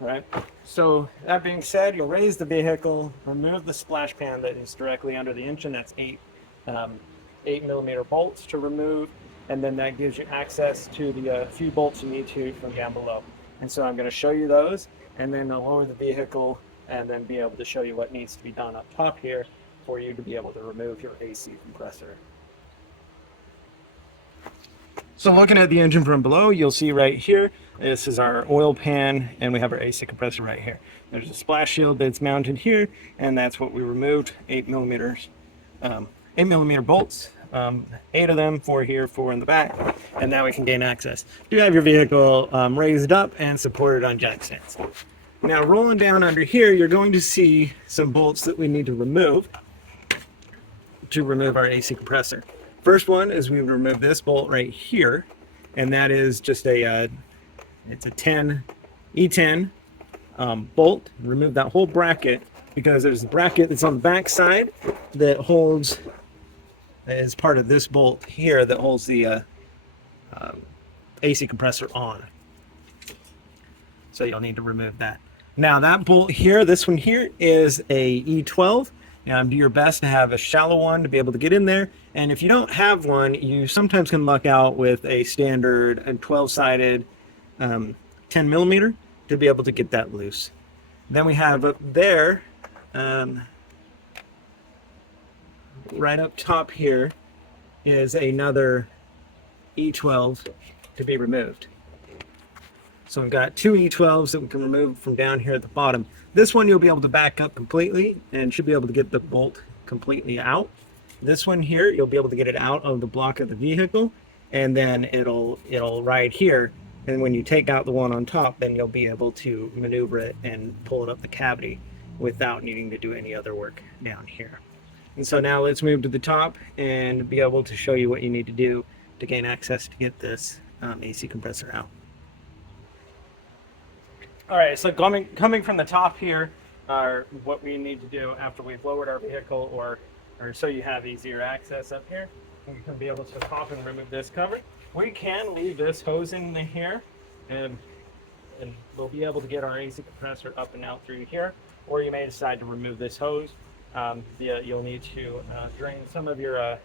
All right. So that being said, you'll raise the vehicle, remove the splash pan that is directly under the engine. That's 8 millimeter bolts to remove, and then that gives you access to the few bolts you need to from down below. And so I'm going to show you those, and then I'll lower the vehicle, and then be able to show you what needs to be done up top here for you to be able to remove your AC compressor. So looking at the engine from below, you'll see right here, this is our oil pan, and we have our AC compressor right here. There's a splash shield that's mounted here, and that's what we removed, 8 millimeter bolts, 8 of them, 4 here, 4 in the back, and now we can gain access. You have your vehicle raised up and supported on jack stands. Now rolling down under here, you're going to see some bolts that we need to remove our AC compressor. First one is we remove this bolt right here, and that is just it's a E10 bolt. Remove that whole bracket because there's a bracket that's on the back side that holds, as part of this bolt here, that holds the AC compressor on. So you'll need to remove that. Now that bolt here, this one here, is a E12. Do your best to have a shallow one to be able to get in there. And if you don't have one, you sometimes can luck out with a standard and 12-sided 10 millimeter to be able to get that loose. Then we have up there, right up top here, is another E12 to be removed. So we've got 2 E12s that we can remove from down here at the bottom. This one you'll be able to back up completely and should be able to get the bolt completely out. This one here, you'll be able to get it out of the block of the vehicle, and then it'll ride here. And when you take out the one on top, then you'll be able to maneuver it and pull it up the cavity without needing to do any other work down here. And so now let's move to the top and be able to show you what you need to do to gain access to get this AC compressor out. All right, so coming from the top here are what we need to do after we've lowered our vehicle, or so you have easier access up here. We can be able to pop and remove this cover. We can leave this hose in here, and we'll be able to get our AC compressor up and out through here, or you may decide to remove this hose. You'll need to drain some of your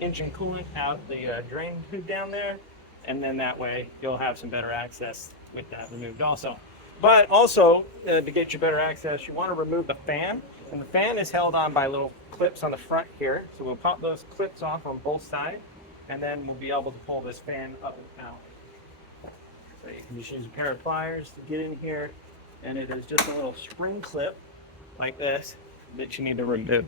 engine coolant out the drain tube down there, and then that way you'll have some better access with that removed also. But also, to get you better access, you want to remove the fan, and the fan is held on by little clips on the front here. So we'll pop those clips off on both sides, and then we'll be able to pull this fan up and out. So you can just use a pair of pliers to get in here, and it is just a little spring clip like this that you need to remove,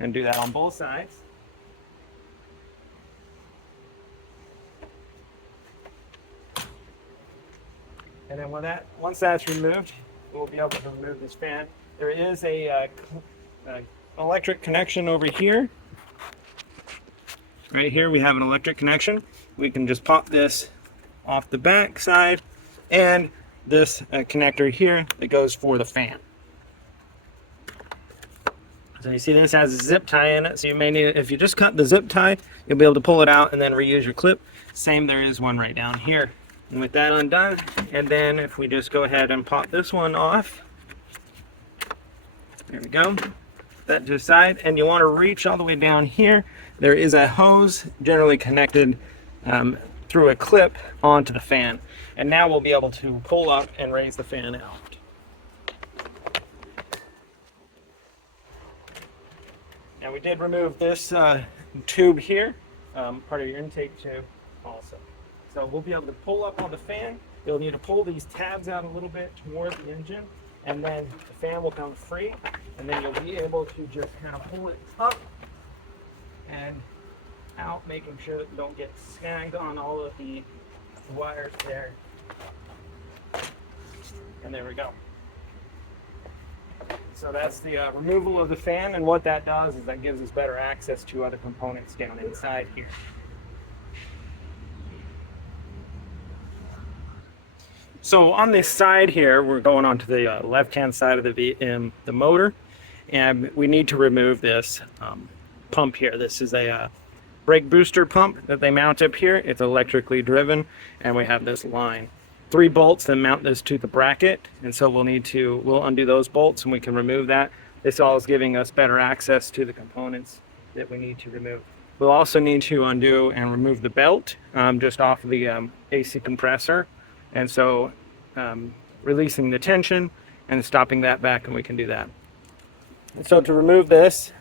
and do that on both sides. And then once that's removed, we'll be able to remove this fan. There is a electric connection over here. Right here we have an electric connection. We can just pop this off the back side, and this connector here that goes for the fan. So you see this has a zip tie in it, so you may need, if you just cut the zip tie, you'll be able to pull it out and then reuse your clip. Same, there is one right down here. And with that undone, and then if we just go ahead and pop this one off, there we go, that to the side, and you want to reach all the way down here. There is a hose generally connected through a clip onto the fan, and now we'll be able to pull up and raise the fan out. Now we did remove this tube here, part of your intake tube also. So we'll be able to pull up on the fan. You'll need to pull these tabs out a little bit toward the engine, and then the fan will come free, and then you'll be able to just kind of pull it up and out, making sure that you don't get snagged on all of the wires there. And there we go. So that's the removal of the fan, and what that does is that gives us better access to other components down inside here. So on this side here, we're going on to the left-hand side of the motor, and we need to remove this pump here. This is a brake booster pump that they mount up here. It's electrically driven, and we have this line. 3 bolts that mount this to the bracket, and so we'll undo those bolts and we can remove that. This all is giving us better access to the components that we need to remove. We'll also need to undo and remove the belt just off of the AC compressor, and so releasing the tension and stopping that back, and we can do that. So to remove this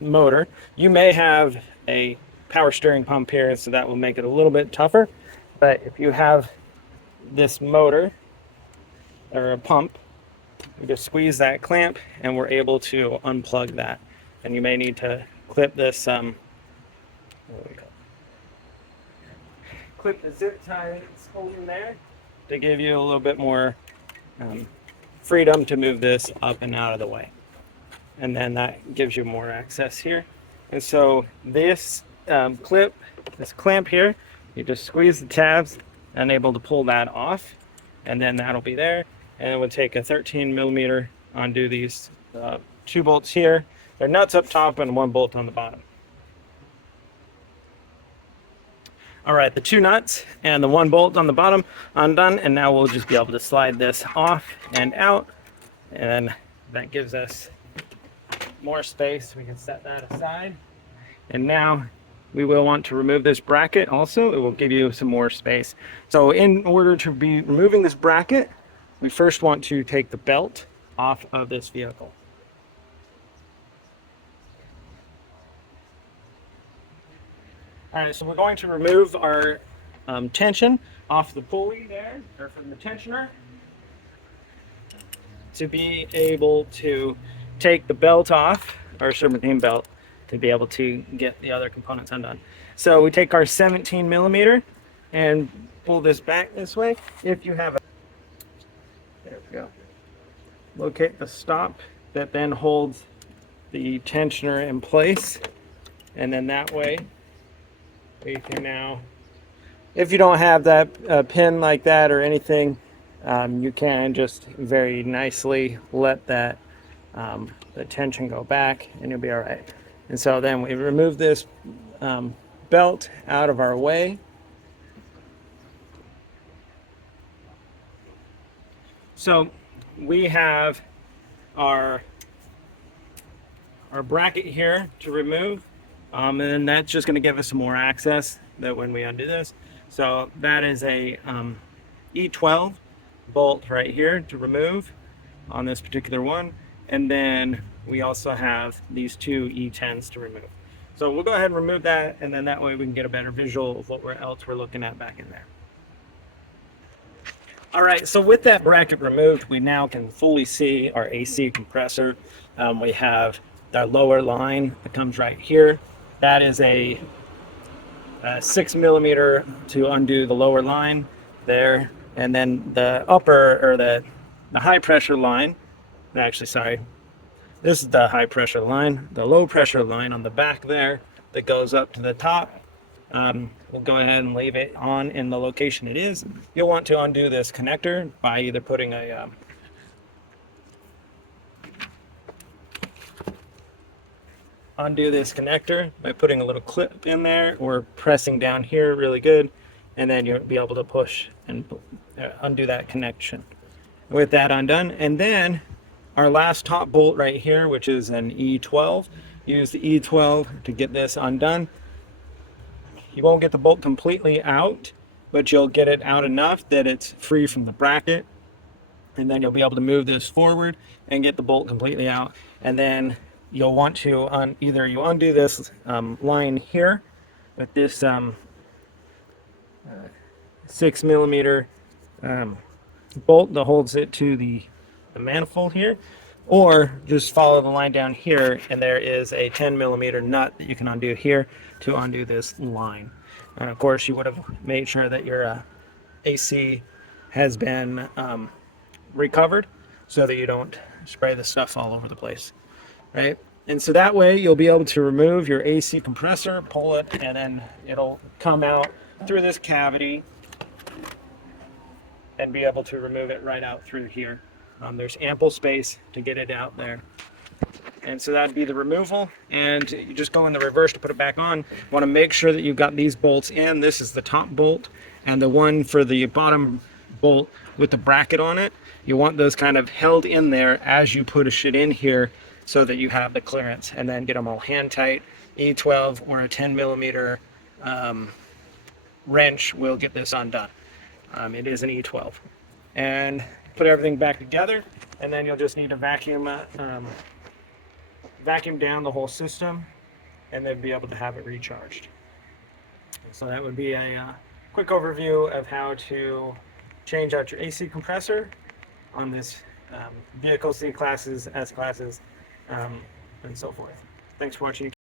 motor, you may have a power steering pump here, so that will make it a little bit tougher. But if you have this motor or a pump, you just squeeze that clamp and we're able to unplug that. And you may need to clip this clip the zip tie that's holding there to give you a little bit more freedom to move this up and out of the way. And then that gives you more access here. And so this clamp here, you just squeeze the tabs and able to pull that off, and then that'll be there. And it would take a 13 millimeter, undo these 2 bolts here. They're nuts up top and 1 bolt on the bottom. All right, the 2 nuts and the 1 bolt on the bottom undone, and now we'll just be able to slide this off and out, and that gives us more space. We can set that aside. And now we will want to remove this bracket also. It will give you some more space. So in order to be removing this bracket, we first want to take the belt off of this vehicle. All right, so we're going to remove our tension off the pulley there, or from the tensioner, to be able to take the belt off, our serpentine belt, to be able to get the other components undone. So we take our 17 millimeter and pull this back this way. If you have there we go. Locate the stop that then holds the tensioner in place. And then that way we can now, if you don't have that pin like that or anything, you can just very nicely let that the tension go back and you'll be all right. And so then we remove this belt out of our way. So we have our bracket here to remove, and that's just going to give us some more access that when we undo this. So that is a E12 bolt right here to remove on this particular one. And then we also have these 2 E10s to remove. So we'll go ahead and remove that, and then that way we can get a better visual of what else we're looking at back in there. All right, so with that bracket removed, we now can fully see our AC compressor. We have our lower line that comes right here. That is a 6 millimeter to undo the lower line there. And then the upper, or the high pressure line, actually, sorry, this is the high pressure line. The low pressure line on the back there that goes up to the top, we'll go ahead and leave it on in the location it is. You'll want to undo this connector by either putting a undo this connector by putting a little clip in there, or pressing down here really good, and then you'll be able to push and undo that connection. With that undone, and then our last top bolt right here, which is an E12, use the E12 to get this undone. You won't get the bolt completely out, but you'll get it out enough that it's free from the bracket, and then you'll be able to move this forward and get the bolt completely out. And then you'll want to either you undo this line here with this 6 millimeter bolt that holds it to the manifold here, or just follow the line down here, and there is a 10 millimeter nut that you can undo here to undo this line. And of course you would have made sure that your AC has been recovered so that you don't spray the stuff all over the place, right? And so that way you'll be able to remove your AC compressor, pull it, and then it'll come out through this cavity and be able to remove it right out through here. There's ample space to get it out there. And so that'd be the removal, and you just go in the reverse to put it back on. You want to make sure that you've got these bolts in. This is the top bolt, and the one for the bottom bolt with the bracket on it. You want those kind of held in there as you push it in here so that you have the clearance, and then get them all hand tight. E12 or a 10 millimeter wrench will get this undone. It is an E12. And put everything back together, and then you'll just need to vacuum down the whole system, and then be able to have it recharged. So that would be a quick overview of how to change out your AC compressor on this vehicle, C classes, S classes, and so forth. Thanks for watching.